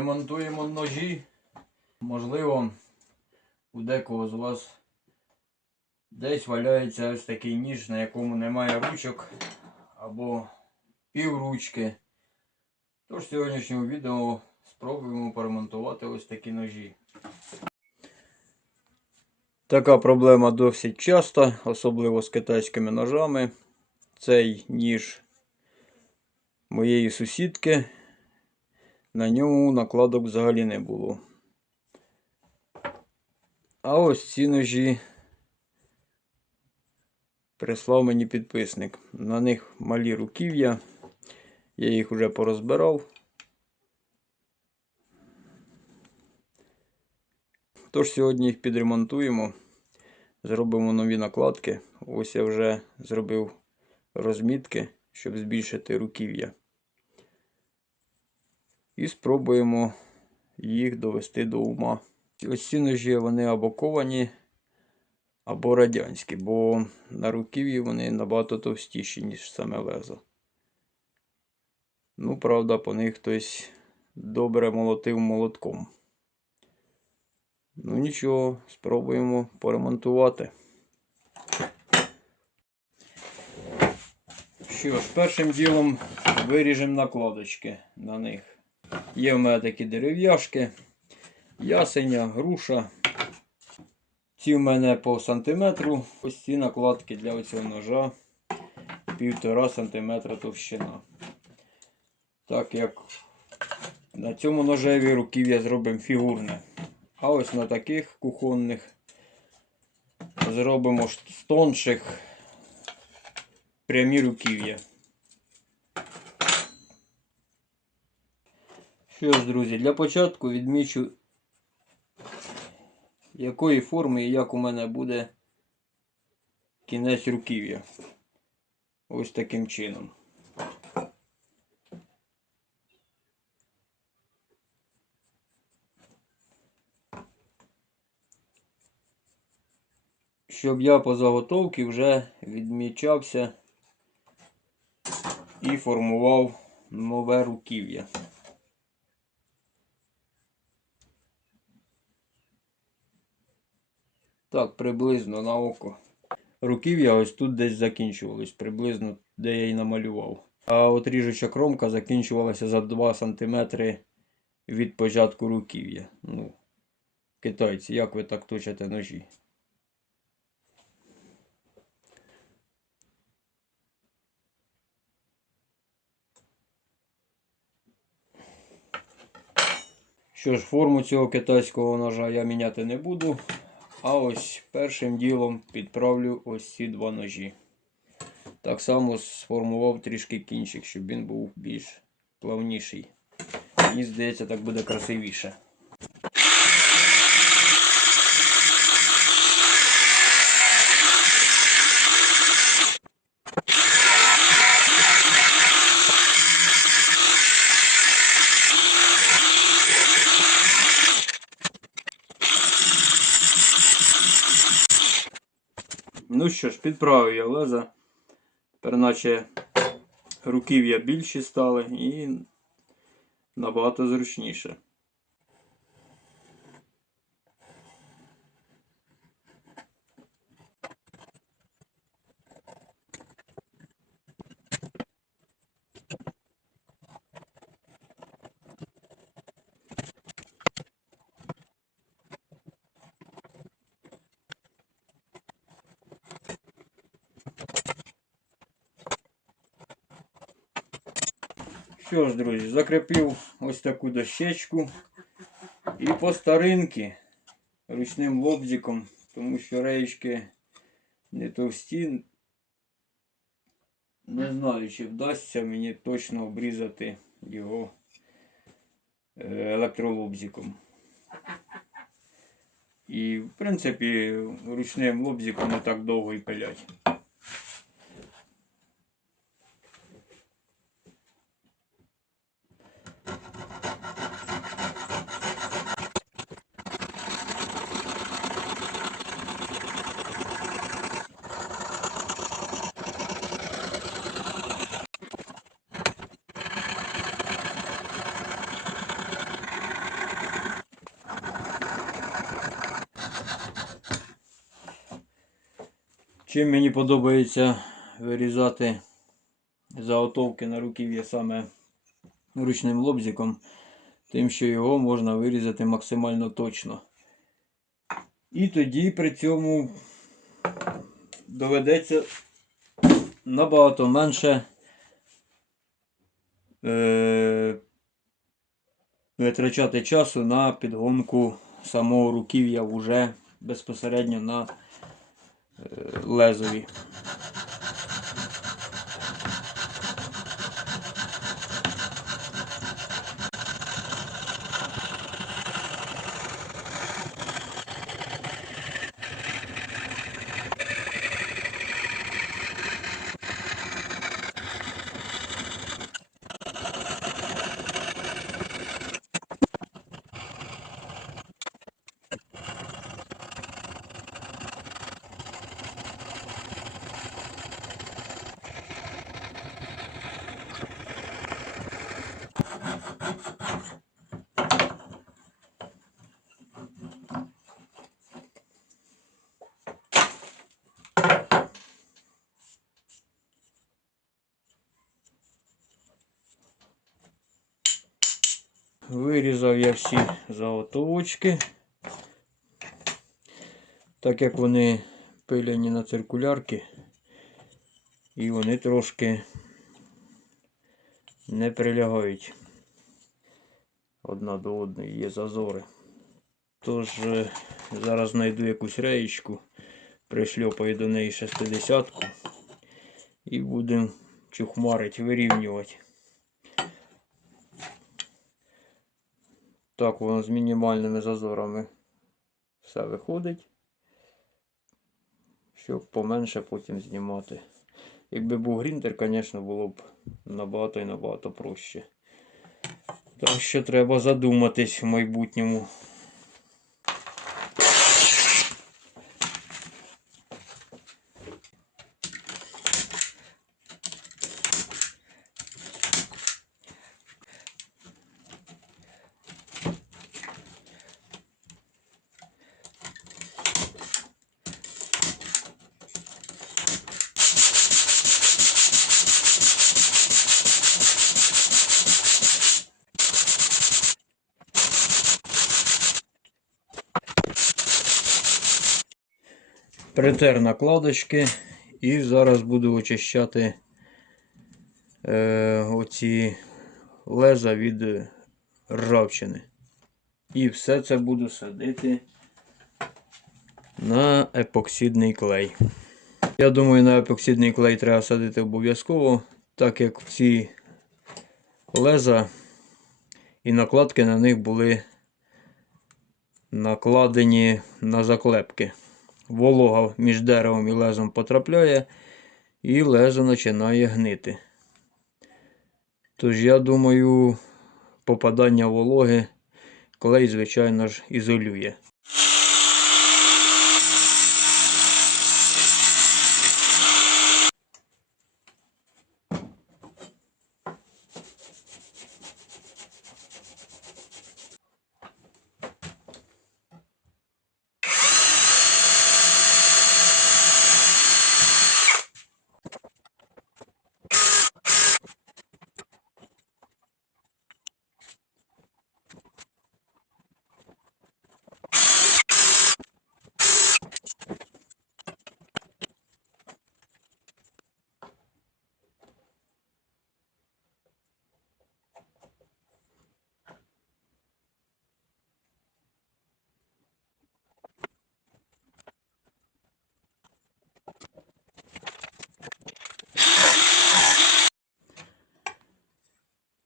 поремонтуємо ножі. Можливо, у декого з вас десь валяється ось такий ніж, на якому немає ручок або півручки. Тож в сьогоднішньому відео спробуємо поремонтувати ось такі ножі. Така проблема досить часта, особливо з китайськими ножами. Цей ніж моєї сусідки. На ньому накладок взагалі не було. А ось ці ножі прислав мені підписник. На них малі руків'я. Я їх вже порозбирав. Тож сьогодні їх підремонтуємо. Зробимо нові накладки. Ось я вже зробив розмітки, щоб збільшити руків'я. І спробуємо їх довести до ума. Ось ці ножі вони або ковані, або радянські, бо на руків'ї вони набагато товстіші, ніж саме лезо. Ну, правда, по них хтось добре молотив молотком. Ну нічого, спробуємо поремонтувати. Що ж, першим ділом виріжемо накладочки на них. Є в мене такі дерев'яшки, ясеня, груша. Ці в мене по сантиметру. Ось ці накладки для цього ножа півтора сантиметра товщина. Так як на цьому ножеві руків'я зробимо фігурне. А ось на таких кухонних зробимо з тонших прямі руків'я. Що ж, друзі, для початку відмічу, якої форми і як у мене буде кінець руків'я. Ось таким чином. Щоб я по заготовці вже відмічався і формував нове руків'я. Так, приблизно на око. Руків'я ось тут десь закінчувались, приблизно де я і намалював. А от ріжуча кромка закінчувалася за 2 см від початку руків'я. Ну, китайці, як ви так точите ножі? Що ж, форму цього китайського ножа я міняти не буду. А ось першим ділом підправлю ось ці два ножі. Так само сформував трішки кінчик, щоб він був більш плавніший. Мені здається, так буде красивіше. Ну що ж, підправив я леза. Тепер наче руків'я більші стали і набагато зручніше. Що ж, друзі, закріпив ось таку дощечку. І по старинки ручним лобзиком, тому що реєчки не товсті. Не знаю, чи вдасться мені точно обрізати його е, електролобзиком. І, в принципі, ручним лобзиком не так довго і пилять. Чим мені подобається вирізати заготовки на руків'я саме ручним лобзиком, тим, що його можна вирізати максимально точно. І тоді при цьому доведеться набагато менше е, витрачати часу на підгонку самого руків'я вже безпосередньо на е, Вирізав я всі заготовочки. Так як вони пиляні на циркулярки, і вони трошки не прилягають одна до одної, є зазори. Тож е, зараз знайду якусь реєчку, пришльопаю до неї 60 і будемо чухмарить, вирівнювати. Так воно з мінімальними зазорами все виходить. Щоб поменше потім знімати. Якби був гріндер, звісно, було б набагато і набагато проще. Так що треба задуматись в майбутньому. Притер накладочки і зараз буду очищати е, оці леза від ржавчини. І все це буду садити на епоксидний клей. Я думаю, на епоксидний клей треба садити обов'язково, так як ці леза і накладки на них були накладені на заклепки волога між деревом і лезом потрапляє, і лезо починає гнити. Тож, я думаю, попадання вологи клей, звичайно ж, ізолює.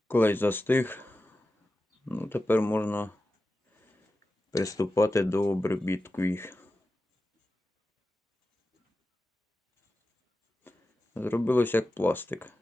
Клей застиг. Ну, тепер можна приступати до обробітку їх. Зробилось як пластик.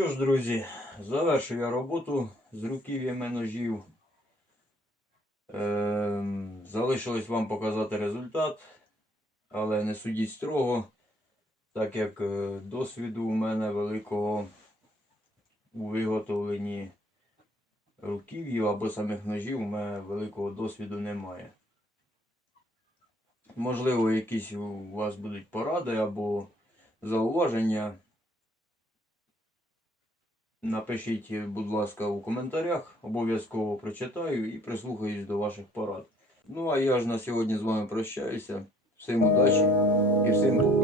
Що ж, друзі, завершую я роботу з руків'ями ножів. Ем, залишилось вам показати результат, але не судіть строго, так як е, досвіду у мене великого у виготовленні руків'їв або самих ножів у мене великого досвіду немає. Можливо, якісь у вас будуть поради або зауваження. Напишіть, будь ласка, у коментарях, обов'язково прочитаю і прислухаюсь до ваших порад. Ну а я ж на сьогодні з вами прощаюся. Всім удачі і всім.